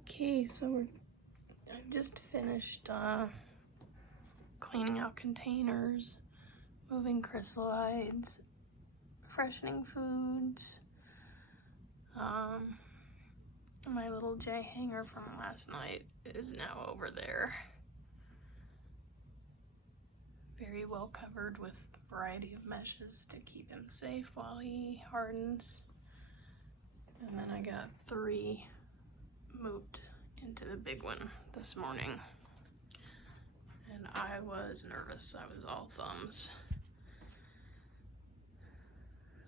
Okay, so I just finished cleaning out containers, moving chrysalides, freshening foods. My little J hanger from last night is now over there. Very well covered with a variety of meshes to keep him safe while he hardens. And then I got 3 moved into the big one this morning. And I was nervous. I was all thumbs.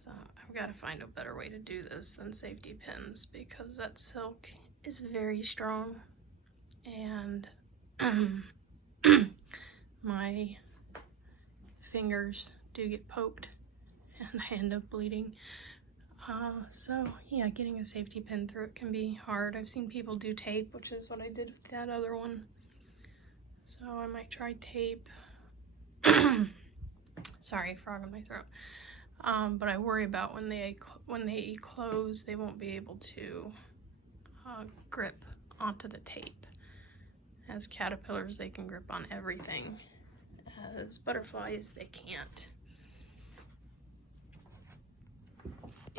So I've got to find a better way to do this than safety pins because that silk is very strong and my fingers do get poked and I end up bleeding. So yeah, getting a safety pin through it can be hard. I've seen people do tape, which is what I did with that other one. So I might try tape. Sorry, frog in my throat. But I worry about when they close, they won't be able to grip onto the tape. As caterpillars, they can grip on everything. As butterflies, they can't.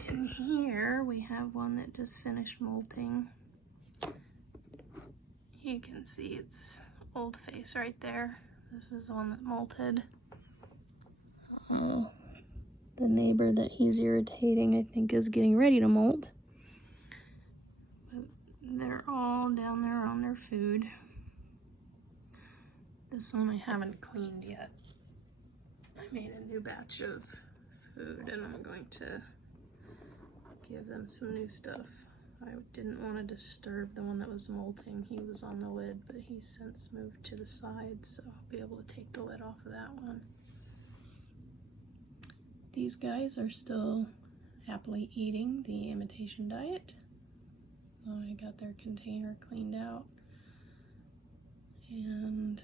In here, we have one that just finished molting. You can see its old face right there. This is the one that molted. The neighbor that he's irritating, I think, is getting ready to molt. But they're all down there on their food. This one I haven't cleaned yet. I made a new batch of food and I'm going to give them some new stuff. I didn't want to disturb the one that was molting. He was on the lid, but he's since moved to the side, so I'll be able to take the lid off of that one. These guys are still happily eating the imitation diet. I got their container cleaned out and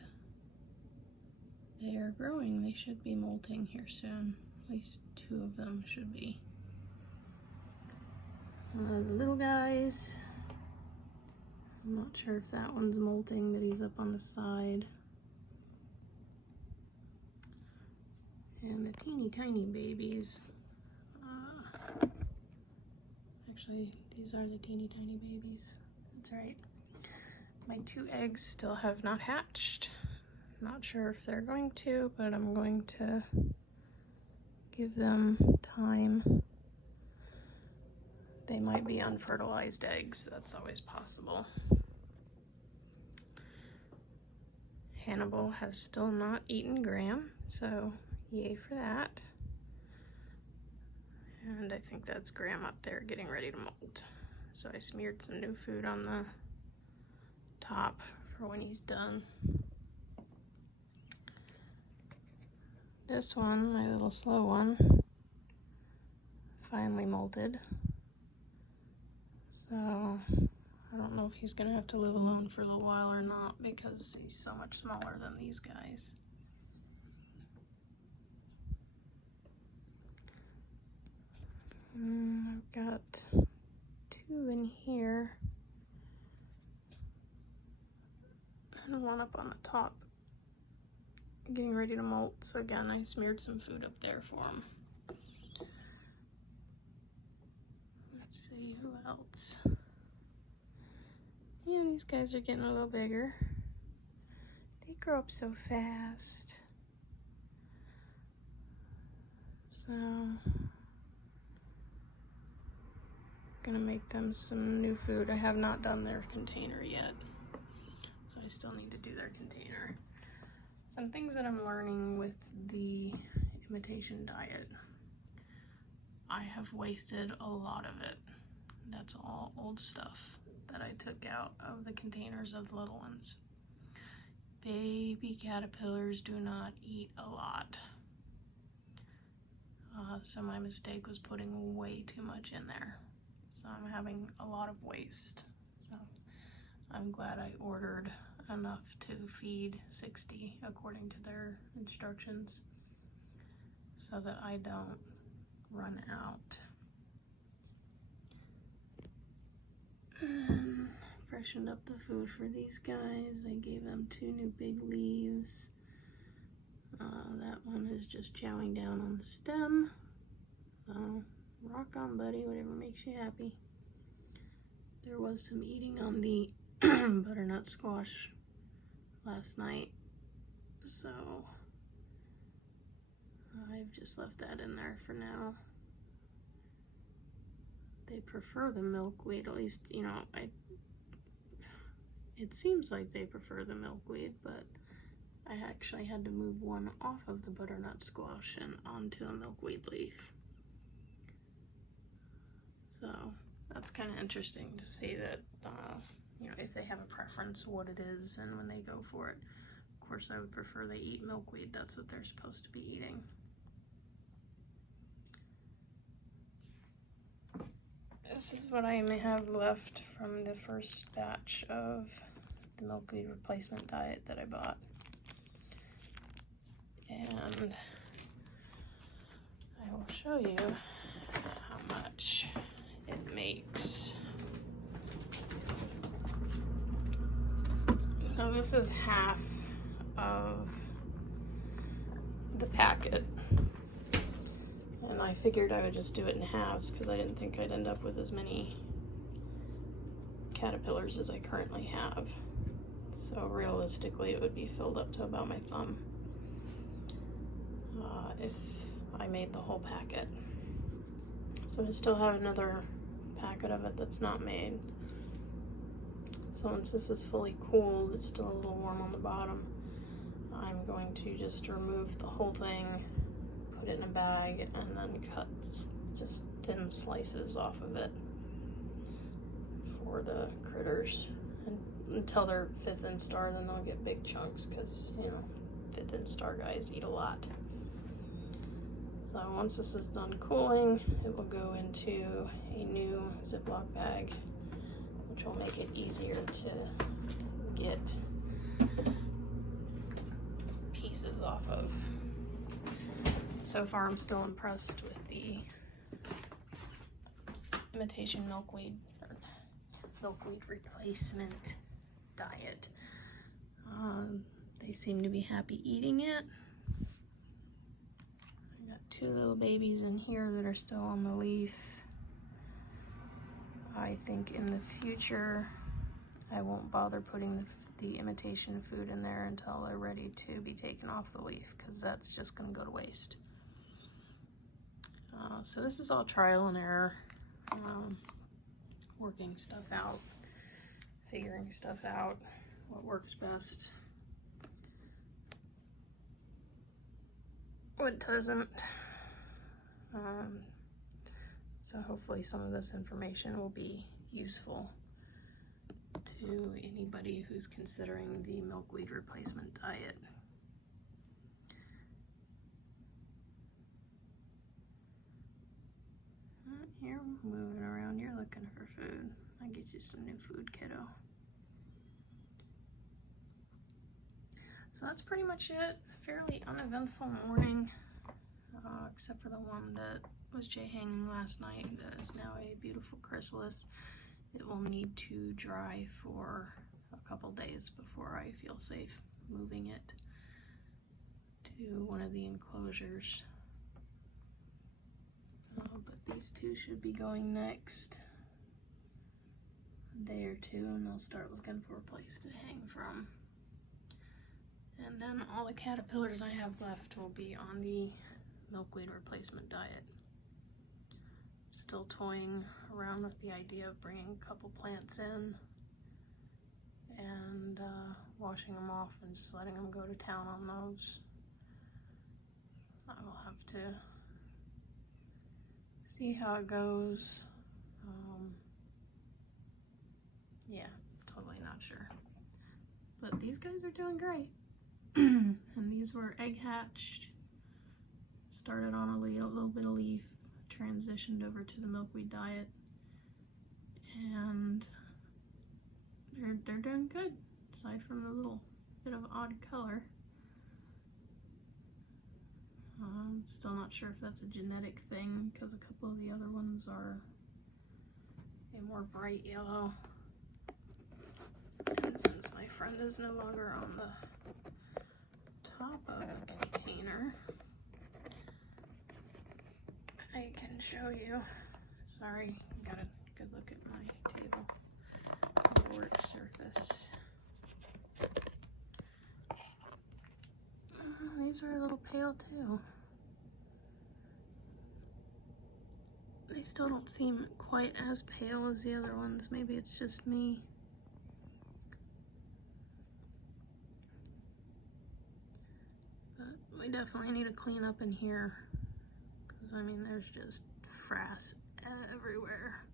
they are growing. They should be molting here soon. At least 2 of them should be. The little guys, I'm not sure if that one's molting, but he's up on the side. And the teeny tiny babies, actually these are the teeny tiny babies, that's right. My 2 eggs still have not hatched. Not sure if they're going to, but I'm going to give them time. They might be unfertilized eggs, that's always possible. Hannibal has still not eaten Graham, so yay for that. And I think that's Graham up there getting ready to molt. So I smeared some new food on the top for when he's done. This one, my little slow one, finally molted. So I don't know if he's gonna have to live alone for a little while or not because he's so much smaller than these guys. I've got 2 in here and 1 up on the top getting ready to molt. So again, I smeared some food up there for him. Let's see who else. Yeah, these guys are getting a little bigger. They grow up so fast. So gonna make them some new food. I have not done their container yet, so I still need to do their container. Some things that I'm learning with the imitation diet. I have wasted a lot of it. That's all old stuff that I took out of the containers of the little ones. Baby caterpillars do not eat a lot. So my mistake was putting way too much in there. So I'm having a lot of waste. So I'm glad I ordered enough to feed 60 according to their instructions so that I don't run out. freshened up the food for these guys. I gave them 2 new big leaves. That one is just chowing down on the stem. Rock on, buddy, whatever makes you happy. There was some eating on the butternut squash last night, so I've just left that in there for now. They prefer the milkweed, at least, you know, it seems like they prefer the milkweed, but I actually had to move one off of the butternut squash and onto a milkweed leaf. So that's kind of interesting to see that, you know, if they have a preference, what it is, and when they go for it. Of course, I would prefer they eat milkweed. That's what they're supposed to be eating. This is what I may have left from the first batch of the milkweed replacement diet that I bought. And I will show you how much it makes. So this is half of the packet. And I figured I would just do it in halves because I didn't think I'd end up with as many caterpillars as I currently have. So realistically it would be filled up to about my thumb if I made the whole packet. So I still have another packet of it that's not made. So once this is fully cooled, it's still a little warm on the bottom, I'm going to just remove the whole thing, put it in a bag, and then cut just thin slices off of it for the critters. And until they're 5th and star, then they'll get big chunks because, you know, 5th and star guys eat a lot. So once this is done cooling, it will go into a new Ziploc bag, which will make it easier to get pieces off of. So far I'm still impressed with the imitation milkweed or milkweed replacement diet. They seem to be happy eating it. I got 2 little babies in here that are still on the leaf. I think in the future I won't bother putting the imitation food in there until they're ready to be taken off the leaf, because that's just going to go to waste. So this is all trial and error, working stuff out, figuring stuff out, what works best, what doesn't. So hopefully some of this information will be useful to anybody who's considering the milkweed replacement diet. You're moving around, you're looking for food. I'll get you some new food, kiddo. So that's pretty much it. Fairly uneventful morning, except for the one that was jay hanging last night. That is now a beautiful chrysalis. It will need to dry for a couple days before I feel safe moving it to one of the enclosures. But these 2 should be going next a day or 2, and they'll start looking for a place to hang from. And then all the caterpillars I have left will be on the milkweed replacement diet. Still toying around with the idea of bringing a couple plants in and washing them off and just letting them go to town on those. I will have to see how it goes. Yeah, totally not sure. But these guys are doing great. And these were egg hatched, started on a little bit of leaf, transitioned over to the milkweed diet, and they're doing good, aside from the little bit of odd color. Still not sure if that's a genetic thing, because a couple of the other ones are a more bright yellow. And since my friend is no longer on the top of the container, I can show you. Sorry, got a good look at my table, my work surface. These are a little pale too. They still don't seem quite as pale as the other ones. Maybe it's just me. But we definitely need to clean up in here, because I mean there's just frass everywhere.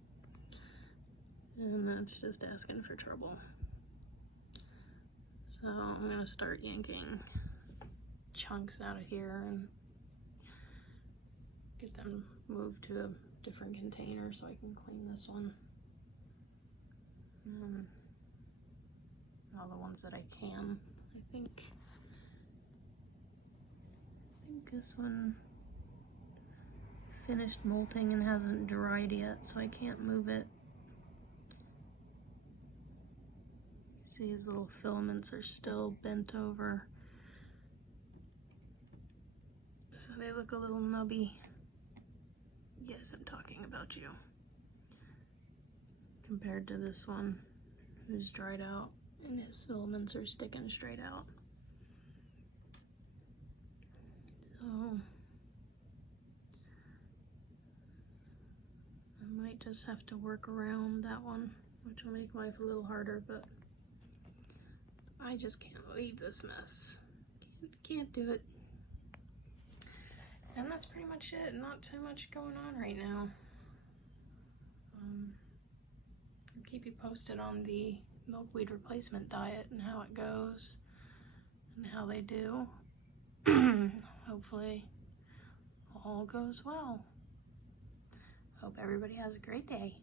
And that's just asking for trouble. So I'm gonna start yanking chunks out of here and get them moved to a different container so I can clean this one. All the ones that I can. I think this one finished molting and hasn't dried yet, so I can't move it. See, his little filaments are still bent over, so they look a little nubby. Yes, I'm talking about you. Compared to this one, who's dried out and his filaments are sticking straight out. So I might just have to work around that one, which will make life a little harder, but I just can't leave this mess. Can't do it. And that's pretty much it. Not too much going on right now. I'll keep you posted on the milkweed replacement diet and how it goes and how they do. Hopefully all goes well. Hope everybody has a great day.